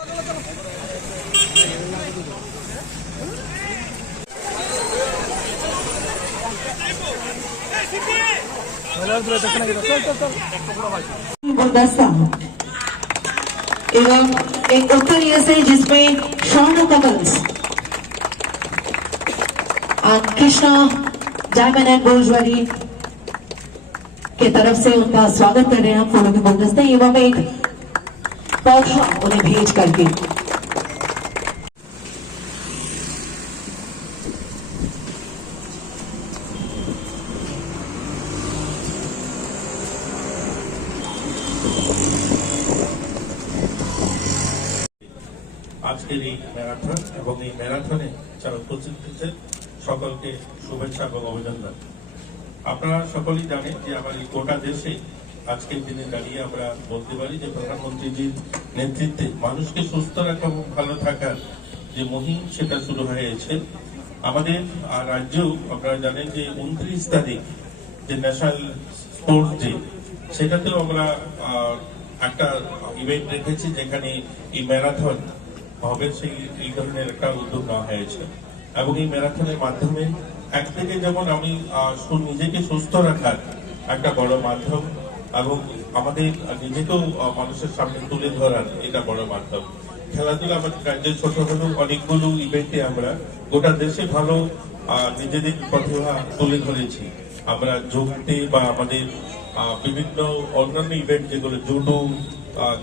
गुलदस्ता एवं एक उत्तर यूएसए जिसमें Swarna Kamal's Krishna diamond and gold jewellery के तरफ से उनका स्वागत कर रहे हैं हम फूलों के गुलदस्ते एवं एक पौधा उन्हें भेज करके। আজকের এই ম্যারাথন এবং এই ম্যারাথনে যারা উপস্থিত হয়েছেন সকলকে শুভেচ্ছা এবং অভিনন্দন। আপনারা সকলেই জানেন যে আমার এই গোটা দেশে আজকের দিনে দাঁড়িয়ে আমরা বলতে পারি যে প্রধানমন্ত্রীজির নেতৃত্বে মানুষকে সুস্থ রাখা এবং ভালো থাকার যে মুহিম সেটা শুরু হয়েছে। আমাদের রাজ্যেও আপনারা জানেন যে 29 তারিখ যে ন্যাশনাল স্পোর্টস ডে সেটাতেও আমরা একটা ইভেন্ট রেখেছি যেখানে এই ম্যারাথন হবে, সেই এই ধরনের একটা উদ্যোগ নেওয়া হয়েছে এবং এই ম্যারাথনের মাধ্যমে একদিকে যেমন আমি নিজেকে সুস্থ রাখার একটা বড় মাধ্যম এবং আমাদের নিজেকেও মানুষের সামনে তুলে ধরার এটা বড় মাধ্যম। খেলাধুলা আমাদের রাজ্যে ছোট হলেও অনেকগুলো ইভেন্টে আমরা গোটা দেশে ভালো নিজেদের প্রতিভা তুলে ধরেছি। আমরা যোগতে বা আমাদের বিভিন্ন অন্যান্য ইভেন্ট যেগুলো জুডো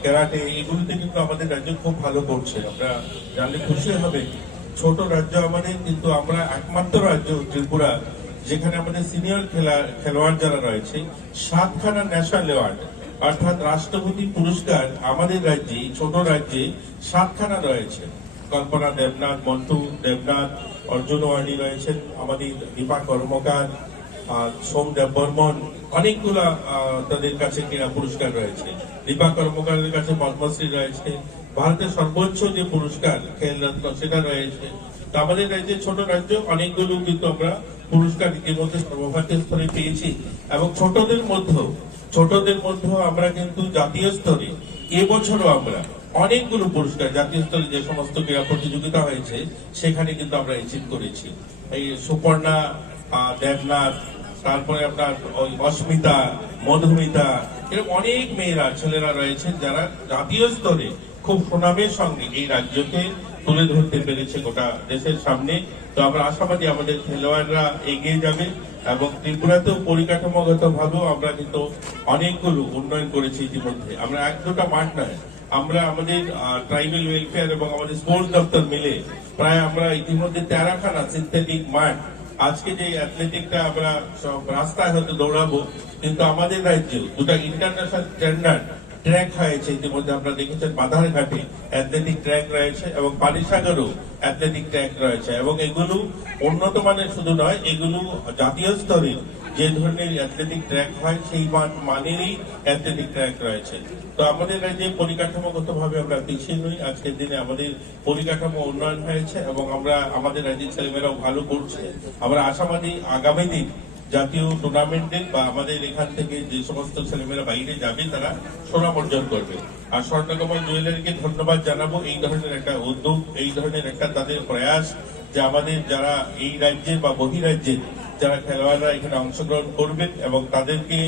ক্যারাটে এগুলিতে কিন্তু আমাদের রাজ্য খুব ভালো করছে। আমরা জানলে খুশি হবে ছোট রাজ্য আমাদের, কিন্তু আমরা একমাত্র রাজ্য ত্রিপুরা যেখানে আমাদের সিনিয়র খেলোয়াড় যারা রয়েছে 7খানা ন্যাশনাল অ্যাওয়ার্ড অর্থাৎ রাষ্ট্রপতি পুরস্কার আমাদের রাজ্যে ছোট রাজ্যে 7খানা রয়েছে। কল্পনা দেবনাথ, মন্টু দেবনাথ, অর্জুন ওয়ার্ডি রয়েছেন, আমাদের দীপা কর্মকার, সোমদেব বর্মন, অনেকগুলা তাদের কাছে ক্রীড়া পুরস্কার রয়েছে। দীপা কর্মকারের কাছে পদ্মশ্রী রয়েছে, ভারতের সর্বোচ্চ যে পুরস্কার খেলরত্ন সেটা রয়েছে। তো আমাদের রাজ্যে ছোট রাজ্য অনেকগুলো কিন্তু আমরা পুরস্কার ইতিমধ্যে সর্বভারতীয় স্তরে পেয়েছি এবং ছোটদের মধ্যে আমরা কিন্তু জাতীয় স্তরে এবছরও আমরা অনেকগুলো পুরস্কার জাতীয় স্তরে যে সমস্ত ক্রীড়া প্রতিযোগিতা হয়েছে সেখানে কিন্তু আমরা অ্যাচিভ করেছি। এই সুপর্ণা দেবনাথ, তারপরে আপনার ওই অস্মিতা, মধুমিতা, এরকম অনেক মেয়েরা ছেলেরা রয়েছেন যারা জাতীয় স্তরে খুব সুনামের সঙ্গে এই রাজ্যকে তুলে ধরতে পেরেছে গোটা দেশের সামনে। তো আমরা আশাবাদী আমাদের খেলোয়াড়রা এগিয়ে যাবে এবং ত্রিপুরাতেও পরিকাঠামোগত ভাবেও আমরা কিন্তু অনেকগুলো উন্নয়ন করেছি ইতিমধ্যে। আমরা 1-2টা মাঠ নয়, আমরা আমাদের ট্রাইবাল ওয়েলফেয়ার এবং আমাদের স্পোর্টস দপ্তর মিলে প্রায় আমরা ইতিমধ্যে 13খানা সিনথেটিক মাঠ, আজকে যে অ্যাথলেটিকটা আমরা সব রাস্তায় হয়তো দৌড়াবো, কিন্তু আমাদের রাজ্যে 2টা ইন্টারন্যাশনাল স্ট্যান্ডার্ড ট্র্যাক হয়েছে ইতিমধ্যে। আপনারা দেখেছেন বাধারঘাটে অ্যাথলেটিক ট্র্যাক রয়েছে এবং পানিসাগরও অ্যাথলেটিক ট্র্যাক রয়েছে এবং এগুলো উন্নত মানের শুধু নয়, এগুলো জাতীয় স্তরে যে ধরনের অ্যাথলেটিক ট্র্যাক হয় সেই মানেরই অ্যাথলেটিক ট্র্যাক রয়েছে। তো আমাদের রাজ্যে পরিকাঠামোগত ভাবে আমরা পিছিয়ে নই। আজকের দিনে আমাদের পরিকাঠামো উন্নয়ন হয়েছে এবং আমরা আমাদের রাজ্যের ছেলেমেয়েরাও ভালো করছে। আমরা আশাবাদী আগামী দিন জাতীয় টুর্নামেন্টে বা আমাদের এখান থেকে যে সমস্ত ছেলেমেয়েরা বাইরে যাবে তারা সুনাম অর্জন করবে। আর স্বর্ণকমল জুয়েলারিকে ধন্যবাদ জানাবো এই ধরনের একটা উদ্যোগ, এই ধরনের একটা তাদের প্রয়াস যে আমাদের যারা এই রাজ্যের বা বহিরাজ্যের যারা খেলোয়াড়রা এখানে অংশগ্রহণ করবেন এবং তাদেরকে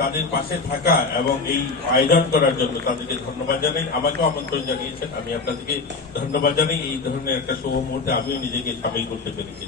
তাদের পাশে থাকা এবং এই আয়োজন করার জন্য তাদেরকে ধন্যবাদ জানাই। আমাকেও আমন্ত্রণ জানিয়েছেন, আমি আপনাদেরকে ধন্যবাদ জানাই। এই ধরনের একটা শুভ মুহূর্তে আমিও নিজেকে সামিল করতে পেরেছি।